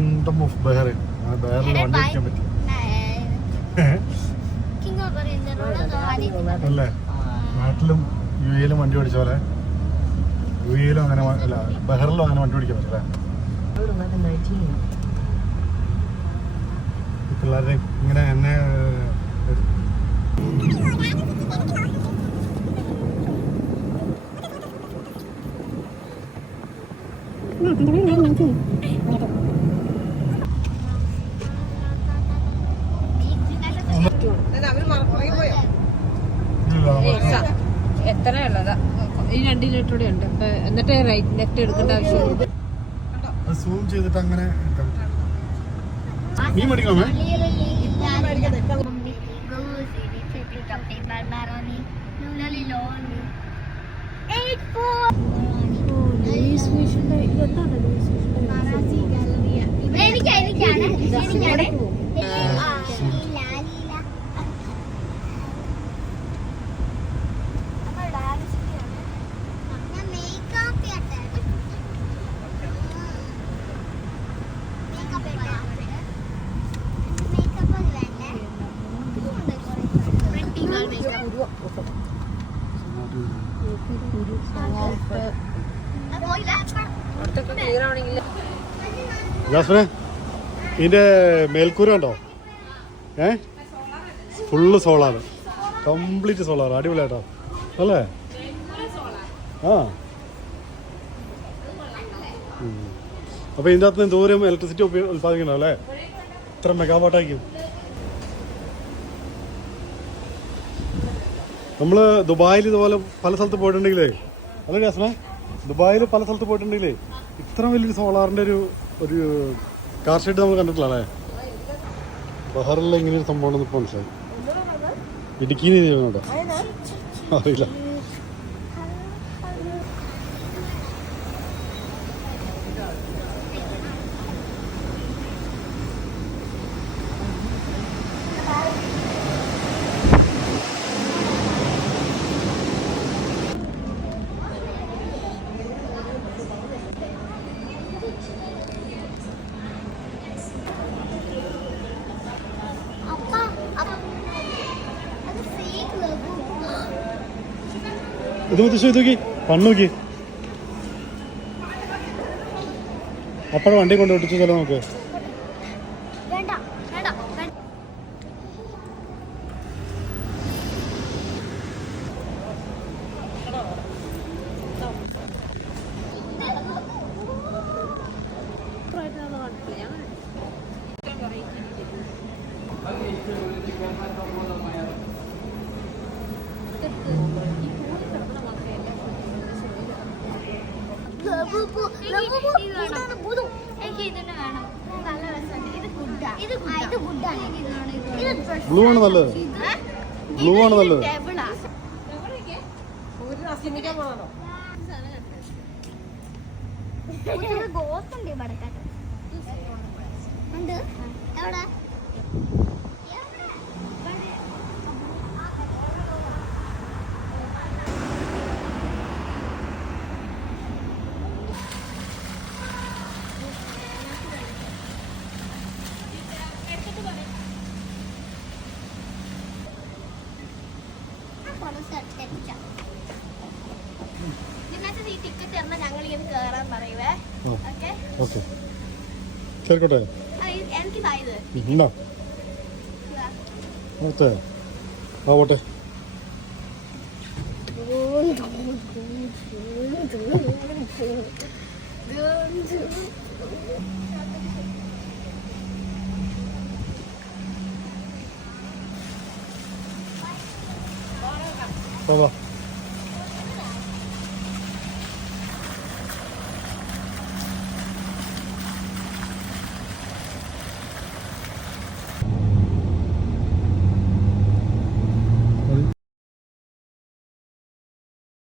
Kingdom of Bahrain. ബഹ്റൈനിൽ വണ്ടി ഓടിക്കാൻ പറ്റും അല്ലേ? നാട്ടിലും യു എയിലും വണ്ടി ഓടിച്ച പോലെ യു എയിലും അങ്ങനെ അല്ല, ബഹ്റിലും അങ്ങനെ വണ്ടി ഓടിക്കാൻ പറ്റില്ല. പിള്ളേരുടെ ഇങ്ങനെ എന്നെ എത്രയുള്ളതാ ഈ 2 ലിറ്റർ ഉണ്ട്. എന്നിട്ട് റൈറ്റ് ലെഫ്റ്റ് എടുക്കേണ്ട ആവശ്യമില്ല. സൂം ചെയ്തിട്ട് അങ്ങനെ മീൻ മേടിക്കണമേ. ജാസ്മിനെ, ഇതിന്റെ മേൽക്കൂര ഉണ്ടോ? Full solar, complete solar. അടിപൊളിയാട്ടോ അല്ലേ? ആ, അപ്പൊ ഇതിൻ്റെ അകത്ത് എന്തോരം ഇലക്ട്രിസിറ്റി ഉത്പാദിക്കണം അല്ലേ? ഇത്ര മെഗാവാട്ടായിരിക്കും. നമ്മൾ ദുബായിൽ ഇതുപോലെ പല സ്ഥലത്ത് പോയിട്ടുണ്ടെങ്കിലേ, അല്ലേ ജാസ്മ? ദുബായിൽ പല സ്ഥലത്ത് പോയിട്ടുണ്ടെങ്കിലേ ഇത്ര വലിയൊരു സോളാറിൻ്റെ ഒരു കാർ ഷെഡ് നമ്മൾ കണ്ടിട്ടില്ല അല്ലേ? ബഹറിൽ എങ്ങനെയൊരു സംഭവം ഉണ്ടെന്ന് ഇപ്പോൾ മനസ്സിലായി. ഇടുക്കിയിൽ നിന്ന് ചെയ്യുന്നുണ്ടോ അറിയില്ല. ഇത് മുത്തശ്ശി നോക്കി പണ്ണ് നോക്കി. അപ്പോഴും വണ്ടി കൊണ്ട് ഒട്ടിച്ചു തരാം നമുക്ക്. ബ്ലൂ ആണ് നല്ലത്. ബ്ലൂ ആണ് നല്ലത്. ശരിക്കോട്ടെ, എന്നാ പോട്ടെ. പോവാ.